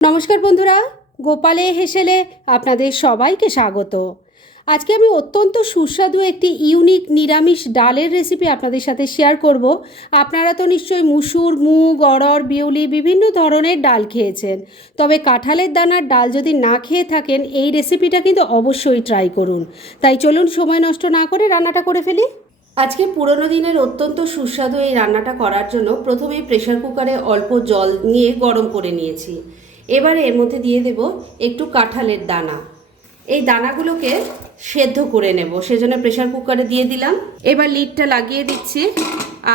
নমস্কার বন্ধুরা, গোপালে হেসেলে আপনাদের সবাইকে স্বাগত। আজকে আমি অত্যন্ত সুস্বাদু একটি ইউনিক নিরামিষ ডালের রেসিপি আপনাদের সাথে শেয়ার করব। আপনারা তো নিশ্চয়ই মুসুর, মুগ অরড় বিউলি বিভিন্ন ধরনের ডাল খেয়েছেন। তবে কাঁঠালের দানার ডাল যদি না খেয়ে থাকেন, এই রেসিপিটা কিন্তু অবশ্যই ট্রাই করুন। তাই চলুন সময় নষ্ট না করে রান্নাটা করে ফেলি। আজকে পুরনো দিনের অত্যন্ত সুস্বাদু এই রান্নাটা করার জন্য প্রথমেই প্রেশার কুকারে অল্প জল নিয়ে গরম করে নিয়েছি। এবারে এর মধ্যে দিয়ে দেব একটু কাঁঠালের দানা। এই দানাগুলোকে সেদ্ধ করে নেব। সেজন্য প্রেশার কুকারে দিয়ে দিলাম। এবার লিডটা লাগিয়ে দিচ্ছি।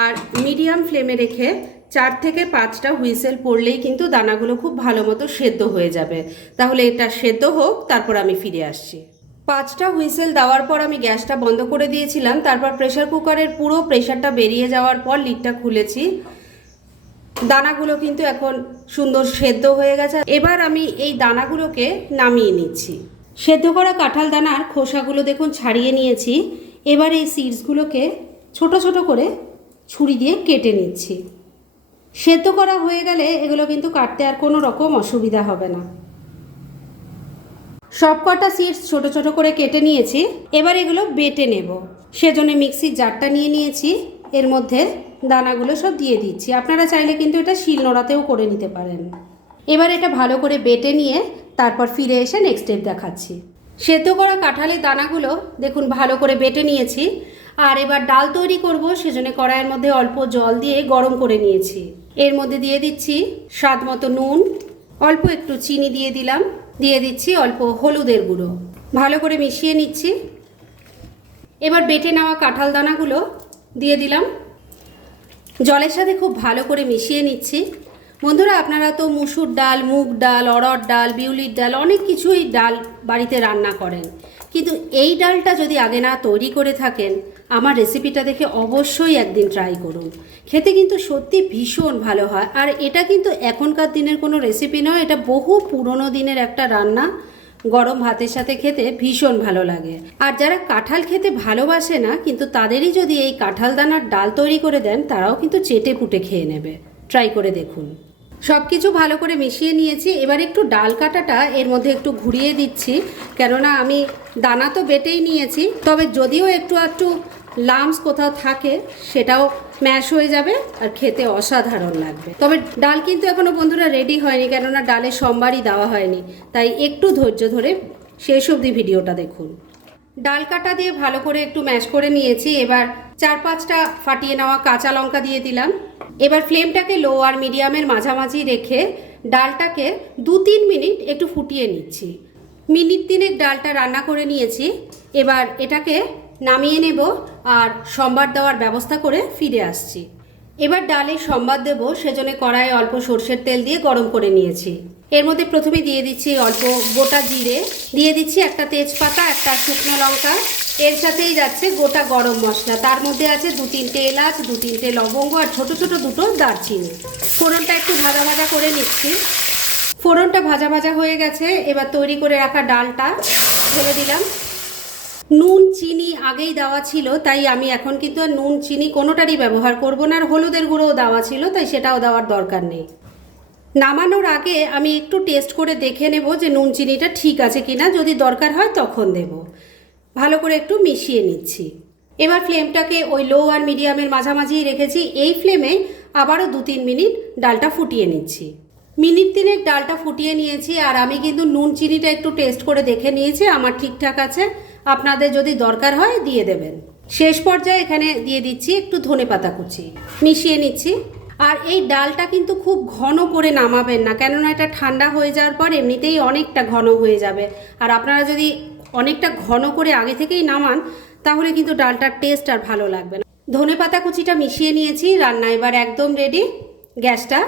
আর মিডিয়াম ফ্লেমে রেখে চার থেকে পাঁচটা হুইসেল পড়লেই কিন্তু দানাগুলো খুব ভালো মতো সেদ্ধ হয়ে যাবে। তাহলে এটা সেদ্ধ হোক, তারপর আমি ফিরে আসছি। পাঁচটা হুইসেল দেওয়ার পর আমি গ্যাসটা বন্ধ করে দিয়েছিলাম। তারপর প্রেশার কুকারের পুরো প্রেশারটা বেরিয়ে যাওয়ার পর লিডটা খুলেছি। দানাগুলো কিন্তু এখন সুন্দর সেদ্ধ হয়ে গেছে। এবার আমি এই দানাগুলোকে নামিয়ে নিচ্ছি। সেদ্ধ করা কাঁঠাল দানার খোসাগুলো দেখুন ছাড়িয়ে নিয়েছি। এবার এই সিডসগুলোকে ছোট ছোট করে ছুরি দিয়ে কেটে নিচ্ছি। সেদ্ধ করা হয়ে গেলে এগুলো কিন্তু কাটতে আর কোনো রকম অসুবিধা হবে না। সব কটা সিডস ছোট ছোট করে কেটে নিয়েছি। এবার এগুলো বেটে নেব। সেজন্য মিক্সির জারটা নিয়ে নিয়েছি। এর মধ্যে দানাগুলো সব দিয়ে দিচ্ছি। আপনারা চাইলে কিন্তু এটা শিলনোড়াতেও করে নিতে পারেন। এবার এটা ভালো করে বেটে নিয়ে তারপর ফিরে এসে নেক্সট স্টেপ দেখাচ্ছি। সেদ্ধ করা কাঁঠালের দানাগুলো দেখুন ভালো করে বেটে নিয়েছি। আর এবার ডাল তৈরি করব, সেজন্য কড়াইয়ের মধ্যে অল্প জল দিয়ে গরম করে নিয়েছি। এর মধ্যে দিয়ে দিচ্ছি স্বাদ মতো নুন, অল্প একটু চিনি দিয়ে দিলাম, দিয়ে দিচ্ছি অল্প হলুদের গুঁড়ো। ভালো করে মিশিয়ে নিচ্ছি। এবার বেটে নেওয়া কাঁঠাল দানাগুলো দিয়ে দিলাম। জলের সাথে খুব ভালো করে মিশিয়ে নিচ্ছি। বন্ধুরা, আপনারা তো মুসুর ডাল, মুগ ডাল অরড় ডাল, বিউলির ডাল, অনেক কিছুই ডাল বাড়িতে রান্না করেন। কিন্তু এই ডালটা যদি আগে না তৈরি করে থাকেন, আমার রেসিপিটা দেখে অবশ্যই একদিন ট্রাই করুন। খেতে কিন্তু সত্যি ভীষণ ভালো হয়। আর এটা কিন্তু এখনকার দিনের কোনো রেসিপি নয়, এটা বহু পুরনো দিনের একটা রান্না। গরম ভাতের সাথে খেতে ভীষণ ভালো লাগে। আর যারা কাঁঠাল খেতে ভালোবাসে না, কিন্তু তাদেরই যদি এই কাঁঠাল দানার ডাল তৈরি করে দেন, তারাও কিন্তু চেটে পুটে খেয়ে নেবে। ট্রাই করে দেখুন। সব কিছু ভালো করে মিশিয়ে নিয়েছি। এবার একটু ডাল কাটাটা এর মধ্যে একটু ঘুরিয়ে দিচ্ছি। কেননা আমি দানা তো বেটেই নিয়েছি। তবে যদিও একটু একটু লামস কোথাও থাকে, সেটাও ম্যাশ হয়ে যাবে আর খেতে অসাধারণ লাগবে। তবে ডাল কিন্তু এখনও বন্ধুরা রেডি হয়নি, কেননা ডালে সোমবারই দেওয়া হয়নি। তাই একটু ধৈর্য ধরে শেষ অবধি ভিডিওটা দেখুন। ডাল কাটা দিয়ে ভালো করে একটু ম্যাশ করে নিয়েছি। এবার চার পাঁচটা ফাটিয়ে নেওয়া কাঁচা লঙ্কা দিয়ে দিলাম। এবার ফ্লেমটাকে লো আর মিডিয়ামের মাঝামাঝি রেখে ডালটাকে দু তিন মিনিট একটু ফুটিয়ে নিচ্ছি। মিনিট তিনেক ডালটা রান্না করে নিয়েছি। এবার এটাকে নামিয়ে নেব আর সম্বার দেওয়ার ব্যবস্থা করে ফিরে আসছি। এবার ডালে সম্বাদ দেব, সেজন্য কড়াইয়ে অল্প সর্ষের তেল দিয়ে গরম করে নিয়েছি। এর মধ্যে প্রথমে দিয়ে দিচ্ছি অল্প গোটা জিরে, দিয়ে দিচ্ছি একটা তেজপাতা, একটা শুকনো লঙ্কা। এর সাথেই যাচ্ছে গোটা গরম মশলা। তার মধ্যে আছে দু তিনটে এলাচ, দু তিনটে লবঙ্গ আর ছোট ছোট দুটো দারচিনি। ফোড়নটা একটু ভাজা ভাজা করে নিচ্ছি। ফোড়নটা ভাজা ভাজা হয়ে গেছে। এবার তৈরি করে রাখা ডালটা, ঢেলে দিলাম। নুন আগেই দেওয়া ছিল, তাই আমি এখন কিন্তু আর নুন, চিনি কোনোটারই ব্যবহার করব না, আর হলুদের গুঁড়োও দেওয়া ছিল, তাই সেটাও দেওয়ার দরকার নেই। নামানোর আগে আমি একটু টেস্ট করে দেখে নেব যে নুন, চিনিটা ঠিক আছে কিনা, যদি দরকার হয় তখন দেব। ভালো করে একটু মিশিয়ে নিচ্ছি। এবার ফ্লেমটাকে ওই লো আর মিডিয়ামের মাঝামাঝি রেখেছি, এই ফ্লেমে আবারও দু তিন মিনিট ডালটা ফুটিয়ে নিচ্ছি। মিনিট তিনেক ডালটা ফুটিয়ে নিয়েছি, আর আমি কিন্তু নুন, চিনিটা একটু টেস্ট করে দেখে নিয়েছি, আমার ঠিকঠাক আছে। আপনাদের যদি দরকার হয় দিয়ে দেবেন। শেষ পর্যায়ে এখানে দিয়ে দিচ্ছি একটু ধনে পাতা কুচি। মিশিয়ে নিচ্ছি। আর এই ডালটা কিন্তু খুব ঘন করে নামাবেন না, কেননা এটা ঠান্ডা হয়ে যাওয়ার পর এমনিতেই অনেকটা ঘন হয়ে যাবে। আর আপনারা যদি অনেকটা ঘন করে আগে থেকেই নামান, তাহলে কিন্তু ডালটার টেস্ট আর ভালো লাগবে না। ধনে পাতা কুচিটা মিশিয়ে নিয়েছি, রান্না এবার একদম রেডি গ্যাসটা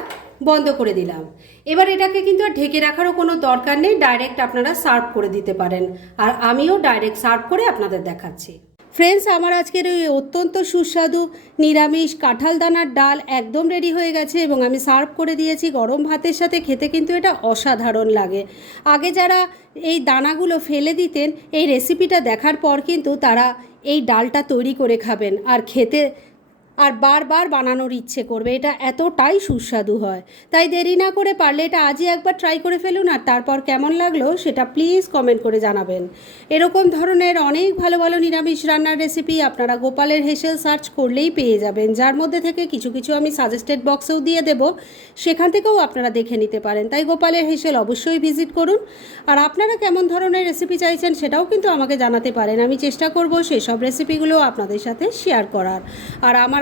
বন্ধ করে দিলাম। এবার এটাকে কিন্তু আর ঢেকে রাখারও কোনো দরকার নেই ডাইরেক্ট আপনারা সার্ভ করে দিতে পারেন। আর আমিও ডাইরেক্ট সার্ভ করে আপনাদের দেখাচ্ছি। ফ্রেন্ডস আমার আজকের ওই অত্যন্ত সুস্বাদু নিরামিষ কাঁঠাল দানার ডাল একদম রেডি হয়ে গেছে এবং আমি সার্ভ করে দিয়েছি গরম ভাতের সাথে। খেতে কিন্তু এটা অসাধারণ লাগে। আগে যারা এই দানাগুলো ফেলে দিতেন, এই রেসিপিটা দেখার পর কিন্তু তারা এই ডালটা তৈরি করে খাবেন। আর খেতে আর বারবার বানানোর ইচ্ছে করবে। এটা এতটাই সুস্বাদু হয়। তাই দেরি না করে পারলে এটা আজই একবার ট্রাই করে ফেলুন আর তারপর কেমন লাগল সেটা প্লিজ কমেন্ট করে জানাবেন। এরকম ধরনের অনেক ভালো ভালো নিরামিষ রান্নার রেসিপি আপনারা গোপালের হেসেল সার্চ করলেই পেয়ে যাবেন। যার মধ্যে থেকে কিছু কিছু আমি সাজেস্টেড বক্সেও দিয়ে দেব। সেখান থেকেও আপনারা দেখে নিতে পারেন। তাই গোপালের হেসেল অবশ্যই ভিজিট করুন। আর আপনারা কেমন ধরনের রেসিপি চাইছেন সেটাও কিন্তু আমাকে জানাতে পারেন। আমি চেষ্টা করব সেসব রেসিপিগুলো আপনাদের সাথে শেয়ার করার। আর আমার